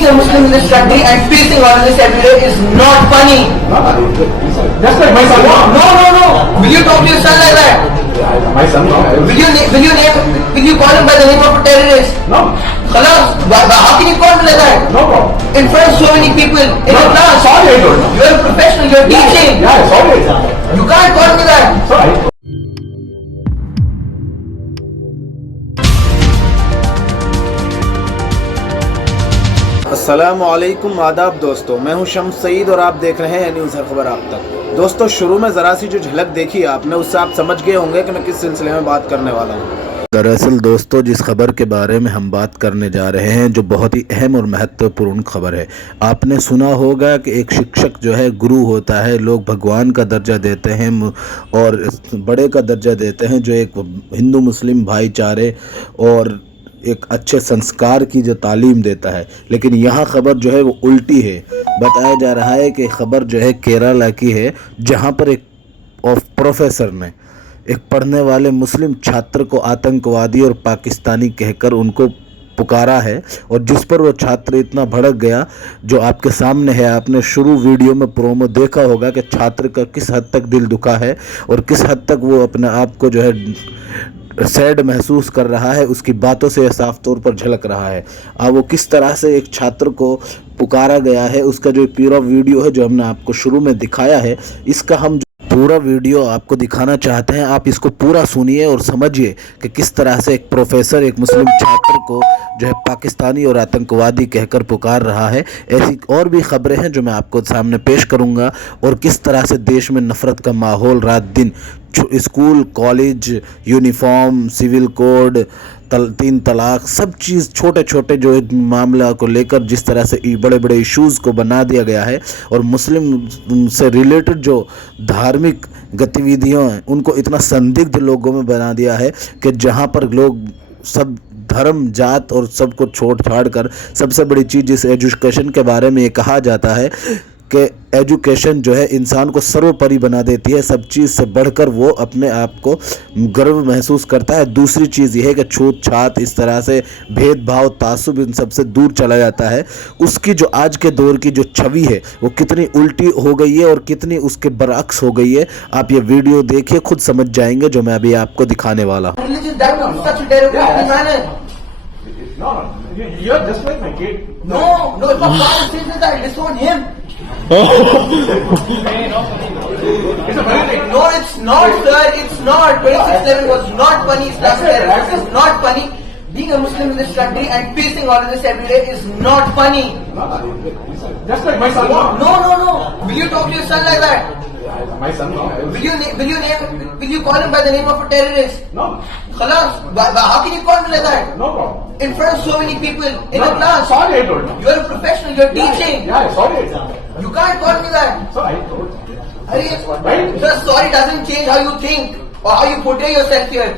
being a Muslim in this country and facing all of this every day is not funny. Just like my son. No. Will you talk to your son like that? My son. Will you call him by the name of a terrorist? No. Khalas, how can you call him like that? No problem. In front of so many people in a class. Sorry, I told you. You are a professional, you are teaching. Yeah, sorry. You can't call me that. Sorry. अस्सलामुअलैकुम आदाब दोस्तों, मैं हूं शम्स सईद और आप देख रहे हैं न्यूज़ हर खबर आप तक। दोस्तों, शुरू में ज़रा सी जो झलक देखी आपने, उससे आप समझ गए होंगे कि मैं किस सिलसिले में बात करने वाला हूं। दरअसल दोस्तों, जिस खबर के बारे में हम बात करने जा रहे हैं, जो बहुत ही अहम और महत्वपूर्ण खबर है। आपने सुना होगा कि एक शिक्षक जो है गुरु होता है, लोग भगवान का दर्जा देते हैं और बड़े का दर्जा देते हैं, जो एक हिंदू मुस्लिम भाईचारे और एक अच्छे संस्कार की जो तालीम देता है। लेकिन यहाँ खबर जो है वो उल्टी है। बताया जा रहा है कि खबर जो है केरला की है, जहाँ पर एक प्रोफेसर ने एक पढ़ने वाले मुस्लिम छात्र को आतंकवादी और पाकिस्तानी कहकर उनको पुकारा है, और जिस पर वो छात्र इतना भड़क गया, जो आपके सामने है। आपने शुरू वीडियो में प्रोमो देखा होगा कि छात्र का किस हद तक दिल दुखा है और किस हद तक वो अपने आप को जो है सैड महसूस कर रहा है। उसकी बातों से यह साफ तौर पर झलक रहा है। अब वो किस तरह से एक छात्र को पुकारा गया है, उसका जो पूरा वीडियो है जो हमने आपको शुरू में दिखाया है, इसका हम पूरा वीडियो आपको दिखाना चाहते हैं। आप इसको पूरा सुनिए और समझिए कि किस तरह से एक प्रोफेसर एक मुस्लिम छात्र को जो है पाकिस्तानी और आतंकवादी कहकर पुकार रहा है। ऐसी और भी खबरें हैं जो मैं आपको सामने पेश करूंगा, और किस तरह से देश में नफ़रत का माहौल रात दिन, school college uniform civil code तीन तलाक सब चीज़ छोटे छोटे जो मामला को लेकर जिस तरह से बड़े बड़े इश्यूज़ को बना दिया गया है, और मुस्लिम से रिलेटेड जो धार्मिक गतिविधियां हैं उनको इतना संदिग्ध लोगों में बना दिया है कि जहां पर लोग सब धर्म जात और सबको छोड़ छाड़ कर, सबसे बड़ी चीज़ जिस एजुकेशन के बारे में ये कहा जाता है कि एजुकेशन जो है इंसान को सर्वोपरि बना देती है, सब चीज़ से बढ़कर वो अपने आप को गर्व महसूस करता है। दूसरी चीज़ ये है कि छूत छात, इस तरह से भेदभाव तासुब, इन सब से दूर चला जाता है। उसकी जो आज के दौर की जो छवि है वो कितनी उल्टी हो गई है और कितनी उसके बरअक्स हो गई है, आप ये वीडियो देखिए, खुद समझ जाएंगे जो मैं अभी आपको दिखाने वाला हूँ। You're just like my kid. No, it's not funny. That. It's on him. It's a funny thing. No, it's not, sir. It's not. 26/11 was not funny. It's not funny. Being a Muslim in this country and facing all of this every day is not funny. Just like my son. No. Will you talk to your son like that? My son. Will you call him by the name of a terrorist? No. Khalas, how can you call him like that? No problem. In front of so many people in a class. Sorry, I told you. You are a professional. You are teaching. Yeah, sorry. You can't call me that. Sorry, I told you. Right? Sir, sorry doesn't change how you think or how you portray yourself here.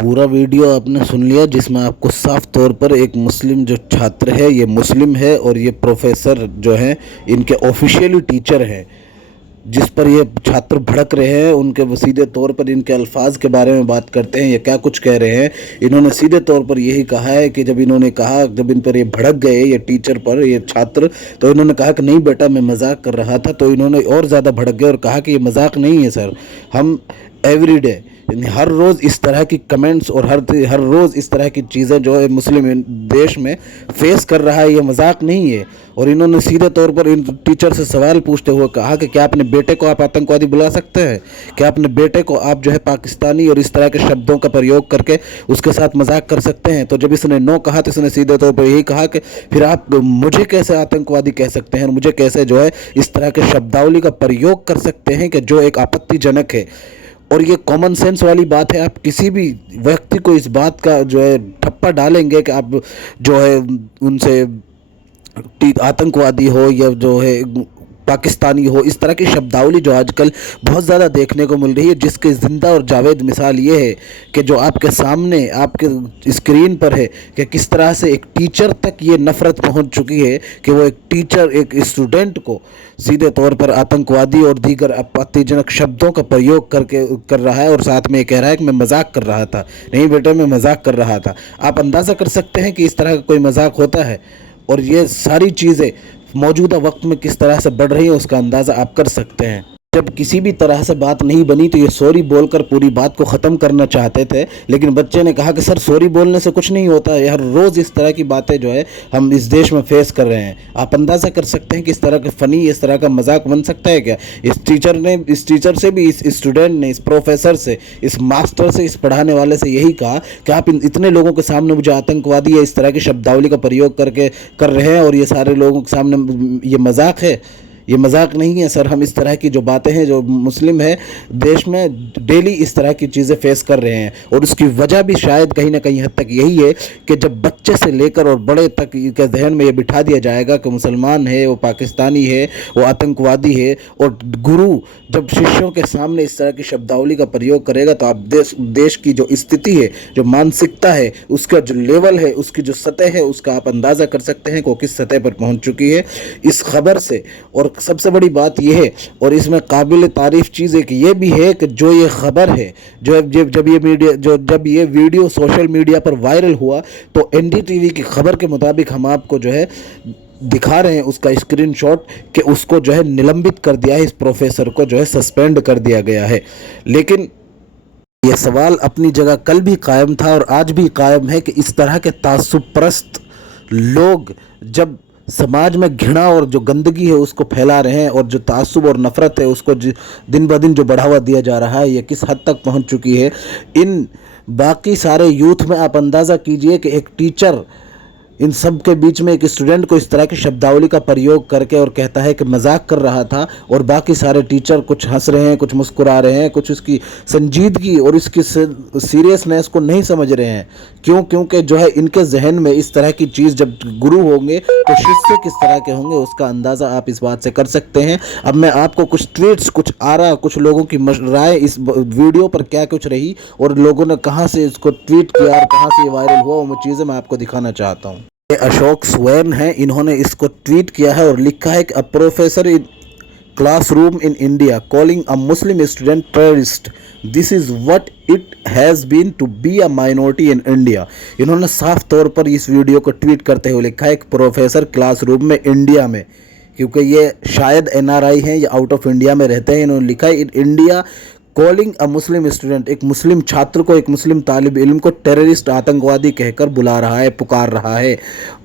पूरा video आपने सुन लिया, जिसमें आपको साफ तौर पर एक मुस्लिम जो छात्र है, ये मुस्लिम है और ये प्रोफेसर जो हैं इनके ऑफिशियली टीचर हैं, जिस पर ये छात्र भड़क रहे हैं। उनके सीधे तौर पर इनके अल्फाज के बारे में बात करते हैं, ये क्या कुछ कह रहे हैं। इन्होंने सीधे तौर पर यही कहा है कि जब इन पर ये भड़क गए, ये टीचर पर, ये छात्र, तो इन्होंने कहा कि नहीं बेटा मैं मजाक कर रहा था। तो इन्होंने और ज़्यादा भड़क गए और कहा कि ये मजाक नहीं है सर, हम एवरीडे हर रोज़ इस तरह की कमेंट्स और हर रोज़ इस तरह की चीज़ें जो है मुस्लिम देश में फेस कर रहा है, ये मजाक नहीं है। और इन्होंने सीधे तौर पर इन टीचर से सवाल पूछते हुए कहा कि क्या अपने बेटे को आप आतंकवादी बुला सकते हैं? क्या अपने बेटे को आप जो है पाकिस्तानी और इस तरह के शब्दों का प्रयोग करके उसके साथ मजाक कर सकते हैं? तो जब इसने नो कहा तो इसने सीधे तौर पर यही कहा कि फिर आप मुझे कैसे आतंकवादी कह सकते हैं, मुझे कैसे जो है इस तरह के शब्दावली का प्रयोग कर सकते हैं कि जो एक आपत्तिजनक है। और ये कॉमन सेंस वाली बात है। आप किसी भी व्यक्ति को इस बात का जो है ठप्पा डालेंगे कि आप जो है उनसे आतंकवादी हो या जो है पाकिस्तानी हो, इस तरह की शब्दावली जो आजकल बहुत ज़्यादा देखने को मिल रही है, जिसके ज़िंदा और जावेद मिसाल ये है कि जो आपके सामने आपके स्क्रीन पर है कि किस तरह से एक टीचर तक ये नफ़रत पहुंच चुकी है कि वो एक टीचर एक स्टूडेंट को सीधे तौर पर आतंकवादी और दीगर आपत्तिजनक शब्दों का प्रयोग कर रहा है, और साथ में ये कह रहा है कि मैं मजाक कर रहा था। नहीं बेटा, मैं मजाक कर रहा था। आप अंदाज़ा कर सकते हैं कि इस तरह का कोई मजाक होता है। और ये सारी चीज़ें मौजूदा वक्त में किस तरह से बढ़ रही है उसका अंदाज़ा आप कर सकते हैं। जब किसी भी तरह से बात नहीं बनी तो ये सॉरी बोलकर पूरी बात को ख़त्म करना चाहते थे, लेकिन बच्चे ने कहा कि सर सॉरी बोलने से कुछ नहीं होता है, हर रोज़ इस तरह की बातें जो है हम इस देश में फेस कर रहे हैं। आप अंदाज़ा कर सकते हैं कि इस तरह का फ़नी, इस तरह का मजाक बन सकता है क्या? इस टीचर से भी, इस स्टूडेंट ने, इस प्रोफेसर से, इस मास्टर से, इस पढ़ाने वाले से यही कहा कि आप इतने लोगों के सामने मुझे आतंकवादी या इस तरह की शब्दावली का प्रयोग कर रहे हैं और ये सारे लोगों के सामने ये मजाक है। ये मजाक नहीं है सर। हम इस तरह की जो बातें हैं, जो मुस्लिम है देश में डेली इस तरह की चीज़ें फेस कर रहे हैं, और उसकी वजह भी शायद कहीं ना कहीं हद तक यही है कि जब बच्चे से लेकर और बड़े तक के जहन में ये बिठा दिया जाएगा कि मुसलमान है, वो पाकिस्तानी है, वो आतंकवादी है, और गुरु जब शिष्यों के सामने इस तरह की शब्दावली का प्रयोग करेगा तो आप देश की जो स्थिति है, जो मानसिकता है, उसका जो लेवल है, उसकी जो सतह है, उसका आप अंदाज़ा कर सकते हैं कि वो किस सतह पर पहुँच चुकी है इस खबर से। और सबसे बड़ी बात यह है, और इसमें काबिल तारीफ चीज़ है कि ये भी है कि जो ये खबर है, जब ये वीडियो सोशल मीडिया पर वायरल हुआ तो एनडीटीवी की खबर के मुताबिक हम आपको जो है दिखा रहे हैं उसका स्क्रीनशॉट कि उसको जो है निलंबित कर दिया है, इस प्रोफेसर को जो है सस्पेंड कर दिया गया है। लेकिन यह सवाल अपनी जगह कल भी कायम था और आज भी कायम है कि इस तरह के तासुब परस्त लोग जब समाज में घृणा और जो गंदगी है उसको फैला रहे हैं, और जो तासुब और नफ़रत है उसको दिन ब दिन जो बढ़ावा दिया जा रहा है, ये किस हद तक पहुंच चुकी है इन बाकी सारे यूथ में। आप अंदाज़ा कीजिए कि एक टीचर इन सब के बीच में एक स्टूडेंट को इस तरह की शब्दावली का प्रयोग करके और कहता है कि मजाक कर रहा था, और बाकी सारे टीचर कुछ हंस रहे हैं, कुछ मुस्कुरा रहे हैं, कुछ उसकी संजीदगी और इसकी सीरियसनेस को नहीं समझ रहे हैं। क्योंकि जो है इनके जहन में इस तरह की चीज़, जब गुरु होंगे तो शिष्य किस तरह के होंगे उसका अंदाज़ा आप इस बात से कर सकते हैं। अब मैं आपको कुछ ट्वीट्स, कुछ आरा, कुछ लोगों की राय इस वीडियो पर क्या कुछ रही और लोगों ने कहाँ से इसको ट्वीट किया और कहाँ से ये वायरल हुआ, वो चीज़ें मैं आपको दिखाना चाहता हूँ। अशोक स्वैन हैं, इन्होंने इसको ट्वीट किया है और लिखा है कि a professor in classroom in India calling a Muslim student terrorist, this is what it has been to be a minority in India. इन्होंने साफ तौर पर इस वीडियो को ट्वीट करते हुए लिखा है कि प्रोफेसर क्लासरूम में इंडिया में, क्योंकि ये शायद एनआरआई हैं या आउट ऑफ इंडिया में रहते हैं। इन्होंने लिखा है इन India calling a Muslim student, एक मुस्लिम छात्र को, एक मुस्लिम तालिब इल्म को टेररिस्ट, आतंकवादी कहकर बुला रहा है, पुकार रहा है।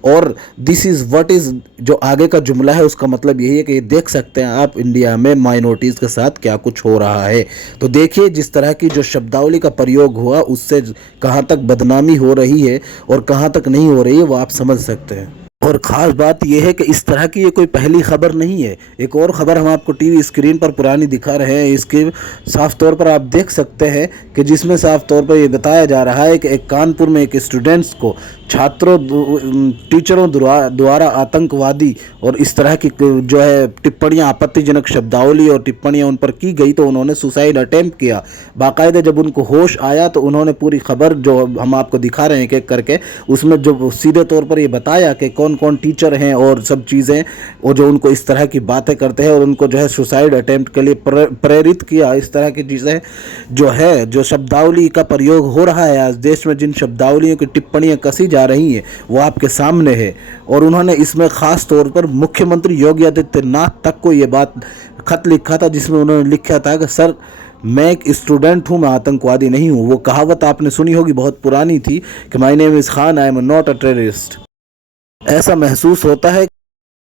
और दिस इज़ व्हाट इज़, जो आगे का जुमला है उसका मतलब यही है कि ये देख सकते हैं आप इंडिया में माइनॉरिटीज़ के साथ क्या कुछ हो रहा है। तो देखिए जिस तरह की जो शब्दावली का प्रयोग हुआ उससे कहाँ तक बदनामी हो रही है और कहाँ तक नहीं हो रही है, वो आप समझ सकते हैं। और ख़ास बात यह है कि इस तरह की ये कोई पहली खबर नहीं है। एक और ख़बर हम आपको टीवी स्क्रीन पर पुरानी दिखा रहे हैं, इसके साफ तौर पर आप देख सकते हैं कि जिसमें साफ तौर पर ये बताया जा रहा है कि एक कानपुर में एक स्टूडेंट्स को टीचरों द्वारा आतंकवादी और इस तरह की जो है टिप्पणियाँ, आपत्तिजनक शब्दावली और टिप्पणियाँ उन पर की गई तो उन्होंने सुसाइड अटेम्प्ट किया। बाकायदा जब उनको होश आया तो उन्होंने पूरी खबर जो हम आपको दिखा रहे हैं एक करके, उसमें जो सीधे तौर पर ये बताया कि कौन कौन टीचर हैं और सब चीज़ें, और जो उनको इस तरह की बातें करते हैं और उनको जो है सुसाइड अटेम्प्ट के लिए प्रेरित किया। इस तरह की चीज़ें जो है, जो शब्दावली का प्रयोग हो रहा है आज देश में, जिन शब्दावलियों की टिप्पणियाँ कसी जा रही हैं वो आपके सामने है। और उन्होंने इसमें ख़ास तौर पर मुख्यमंत्री योगी आदित्यनाथ तक को ये बात खत लिखा था, जिसमें उन्होंने लिखा था कि सर मैं एक स्टूडेंट हूँ, मैं आतंकवादी नहीं हूँ। वो कहावत आपने सुनी होगी, बहुत पुरानी थी कि my name is Khan, I am not a terrorist. ऐसा महसूस होता है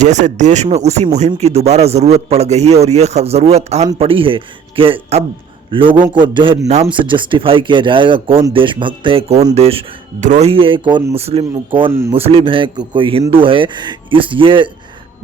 जैसे देश में उसी मुहिम की दोबारा ज़रूरत पड़ गई है, और ये ज़रूरत आन पड़ी है कि अब लोगों को जो है नाम से जस्टिफाई किया जाएगा, कौन देशभक्त है, कौन देशद्रोही है, कौन मुस्लिम है, कोई हिंदू है। ये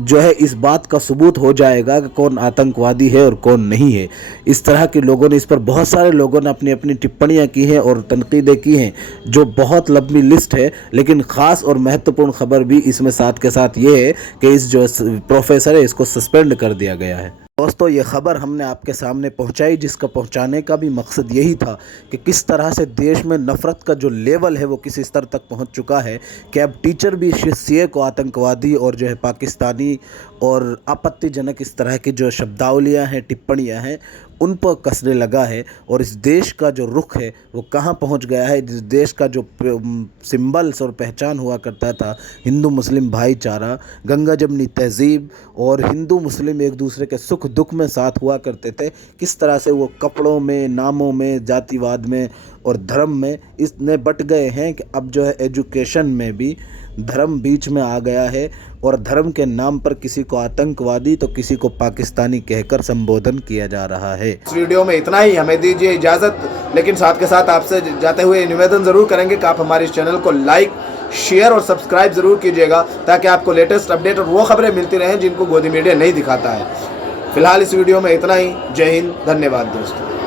जो है इस बात का सबूत हो जाएगा कि कौन आतंकवादी है और कौन नहीं है। इस तरह के लोगों ने, इस पर बहुत सारे लोगों ने अपनी अपनी टिप्पणियां की हैं और तनकीदें की हैं, जो बहुत लंबी लिस्ट है। लेकिन ख़ास और महत्वपूर्ण खबर भी इसमें साथ के साथ ये है कि इस जो प्रोफेसर है इसको सस्पेंड कर दिया गया है। दोस्तों ये ख़बर हमने आपके सामने पहुंचाई, जिसका पहुंचाने का भी मकसद यही था कि किस तरह से देश में नफ़रत का जो लेवल है वो किस स्तर तक पहुंच चुका है कि अब टीचर भी शिष्य को आतंकवादी और जो है पाकिस्तानी और आपत्तिजनक इस तरह की जो शब्दावलियां हैं, टिप्पणियां हैं, उन पर कसने लगा है और इस देश का जो रुख है वो कहाँ पहुंच गया है। जिस देश का जो सिंबल्स और पहचान हुआ करता था, हिंदू मुस्लिम भाईचारा, गंगा जमनी तहजीब और हिंदू मुस्लिम एक दूसरे के सुख दुख में साथ हुआ करते थे, किस तरह से वो कपड़ों में, नामों में, जातिवाद में और धर्म में इतने बट गए हैं कि अब जो है एजुकेशन में भी धर्म बीच में आ गया है और धर्म के नाम पर किसी को आतंकवादी तो किसी को पाकिस्तानी कहकर संबोधन किया जा रहा है। इस वीडियो में इतना ही, हमें दीजिए इजाज़त, लेकिन साथ के साथ आपसे जाते हुए निवेदन ज़रूर करेंगे कि आप हमारे इस चैनल को लाइक, शेयर और सब्सक्राइब ज़रूर कीजिएगा ताकि आपको लेटेस्ट अपडेट और वो खबरें मिलती रहें जिनको गोदी मीडिया नहीं दिखाता है। फिलहाल इस वीडियो में इतना ही। जय हिंद, धन्यवाद दोस्तों।